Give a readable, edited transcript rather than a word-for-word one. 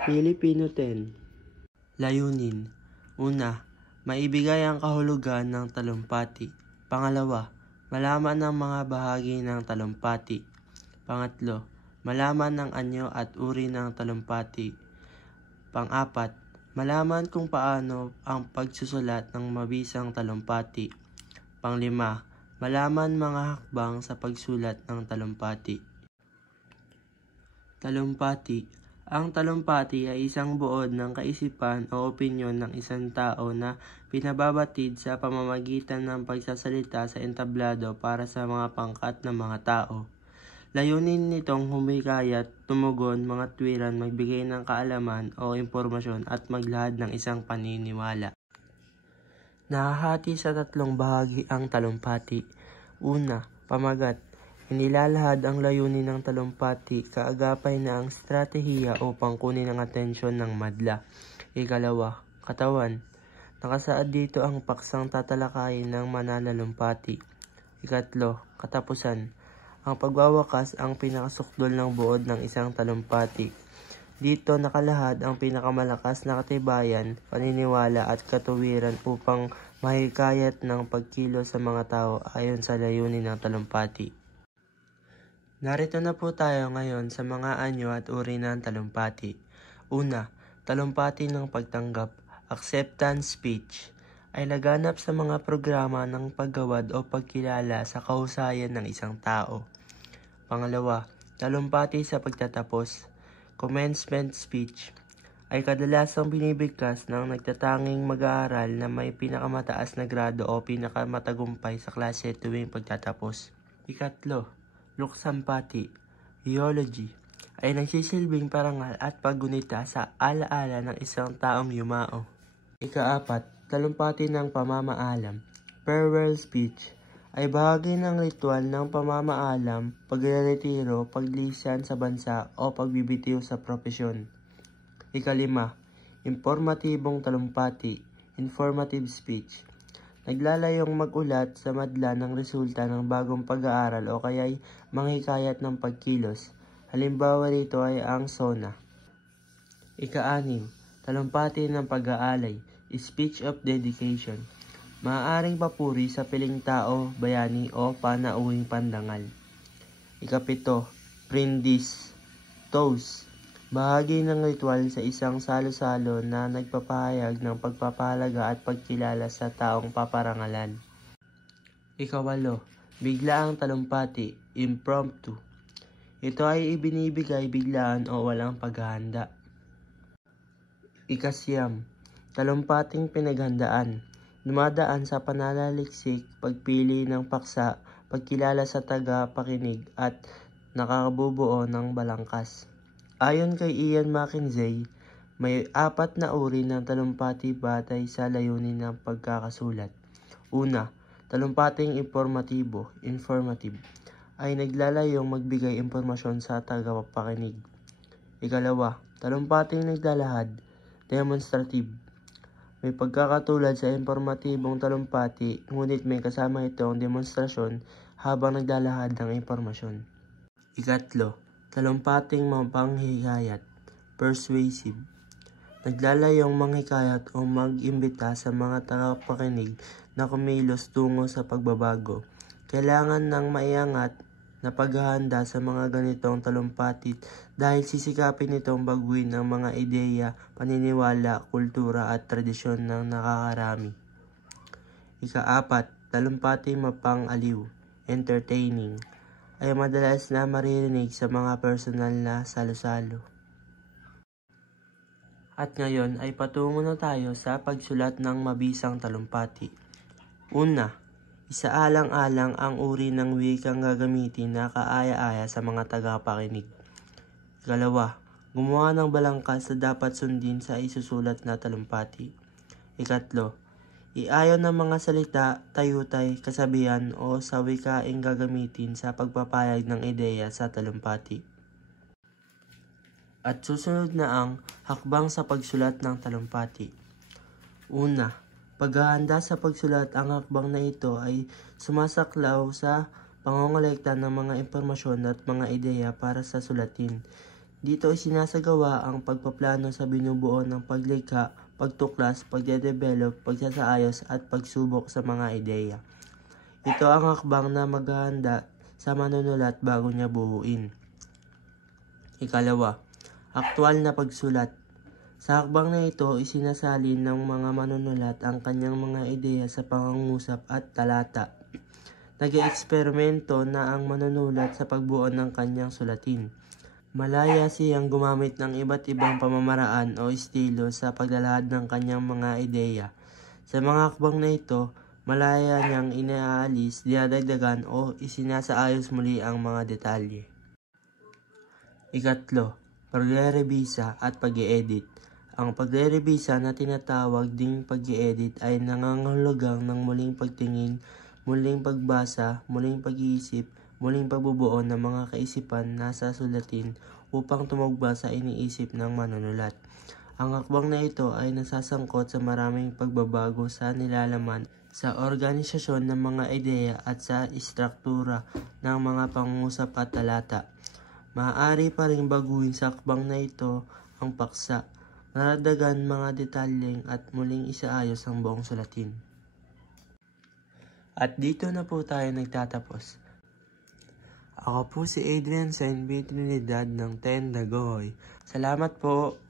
Filipino 10. Layunin. Una, maibigay ang kahulugan ng talumpati. Pangalawa, malaman ang mga bahagi ng talumpati. Pangatlo, malaman ang anyo at uri ng talumpati. Pang-apat, malaman kung paano ang pagsusulat ng mabisang talumpati. Pang-lima, malaman mga hakbang sa pagsulat ng talumpati. Talumpati. Ang talumpati ay isang buod ng kaisipan o opinyon ng isang tao na pinababatid sa pamamagitan ng pagsasalita sa entablado para sa mga pangkat ng mga tao. Layunin nitong humikayat, tumugon, mga tuwiran, magbigay ng kaalaman o impormasyon at maglahad ng isang paniniwala. Nahahati sa tatlong bahagi ang talumpati. Una, pamagat. Inilalahad ang layunin ng talumpati, kaagapay na ang estratehiya upang kunin ang atensyon ng madla. Ikalawa, katawan. Nakasaad dito ang paksang tatalakayin ng mananalumpati. Ikatlo, katapusan. Ang pagwawakas ang pinakasukdol ng buod ng isang talumpati. Dito nakalahad ang pinakamalakas na katibayan, paniniwala at katuwiran upang mahikayat ng pagkilos sa mga tao ayon sa layunin ng talumpati. Narito na po tayo ngayon sa mga anyo at uri ng talumpati. Una, talumpati ng pagtanggap, acceptance speech, ay laganap sa mga programa ng paggawad o pagkilala sa kahusayan ng isang tao. Pangalawa, talumpati sa pagtatapos, commencement speech, ay kadalasang binibigkas ng nagtatanging mag-aaral na may pinakamataas na grado o pinakamatagumpay sa klase tuwing pagtatapos. Ikatlo, luksampati, eulogy, ay nagsisilbing parangal at paggunita sa alaala ng isang taong yumao. Ikaapat, talumpati ng pamamaalam, farewell speech, ay bahagi ng ritual ng pamamaalam, pagreretiro, paglisan sa bansa o pagbibitiw sa propesyon. Ikalima, informatibong talumpati, informative speech, naglalayong mag-ulat sa madla ng resulta ng bagong pag-aaral o kaya'y manghikayat ng pagkilos. Halimbawa rito ay ang SONA. Ika-6, talumpati ng pag-aalay, speech of dedication, maaaring papuri sa piling tao, bayani o panauhing pandangal. Ika-7, brindis, toast, bahagi ng ritual sa isang salo-salo na nagpapahayag ng pagpapahalaga at pagkilala sa taong paparangalan. Ika-8, biglaang talumpati, impromptu. Ito ay ibinibigay biglaan o walang paghahanda. Ika-9, talumpating pinaghandaan, dumadaan sa pananaliksik, pagpili ng paksa, pagkilala sa taga-pakinig at nakakabubuo ng balangkas. Ayon kay Ian McKenzie, may 4 na uri ng talumpati batay sa layunin ng pagkakasulat. Una, talumpating informative, ay naglalayong magbigay impormasyon sa tagapakinig. Ikalawa, talumpating naglalahad, demonstrative, may pagkakatulad sa informatibong talumpati, ngunit may kasama itong demonstrasyon habang naglalahad ng impormasyon. Ikatlo, talumpating mapanghikayat, persuasive, naglalayong manghikayat o mag-imbita sa mga tagapakinig na kumilos tungo sa pagbabago. Kailangan ng maiangat na paghahanda sa mga ganitong talumpati dahil sisikapin nitong baguhin ang mga ideya, paniniwala, kultura at tradisyon ng nakakarami. Ika-4, talumpati mapang-aliw, entertaining, ay madalas na maririnig sa mga personal na salo-salo. At ngayon ay patungo na tayo sa pagsulat ng mabisang talumpati. Una, isaalang-alang ang uri ng wikang gagamitin na kaaya-aya sa mga tagapakinig. Ikalawa, gumawa ng balangkas na dapat sundin sa isusulat na talumpati. Ikatlo, iayon ng mga salita, tayutay, kasabihan o sa wikaing gagamitin sa pagpapayag ng ideya sa talumpati. At susunod na ang hakbang sa pagsulat ng talumpati. Una, paghahanda sa pagsulat. Ang hakbang na ito ay sumasaklaw sa pangongolekta ng mga impormasyon at mga ideya para sa sulatin. Dito isinasagawa ang pagpaplano sa binubuo ng paglikha, pagtuklas, pagde-develop, pagsasaayos at pagsubok sa mga ideya. Ito ang hakbang na maghahanda sa manunulat bago niya buuin. Ikalawa, aktwal na pagsulat. Sa hakbang na ito, isinasalin ng mga manunulat ang kanyang mga ideya sa pangungusap at talata. Nag-eeksperimento na ang manunulat sa pagbuo ng kanyang sulatin. Malaya siyang gumamit ng iba't ibang pamamaraan o estilo sa paglalahad ng kanyang mga ideya. Sa mga hakbang na ito, malaya niyang inaalis, dinadagdagan o isinasaayos muli ang mga detalye. Ikatlo, pagre-rebisa at pag-i-edit. Ang pagre-rebisa na tinatawag ding pag-i-edit ay nangangahulugang ng muling pagtingin, muling pagbasa, muling pag-iisip, muling pagbubuo ng mga kaisipan na sasulatin upang tumugma sa iniisip ng manunulat. Ang hakbang na ito ay nasasangkot sa maraming pagbabago sa nilalaman, sa organisasyon ng mga ideya at sa istruktura ng mga pangungusap at talata. Maaari pa rin baguhin sa hakbang na ito ang paksa, naradagan mga detalyeng at muling isaayos ang buong sulatin. At dito na po tayo nagtatapos. Ako po si Adrian Saint B. Trinidad ng TEN Dagohoy. Salamat po!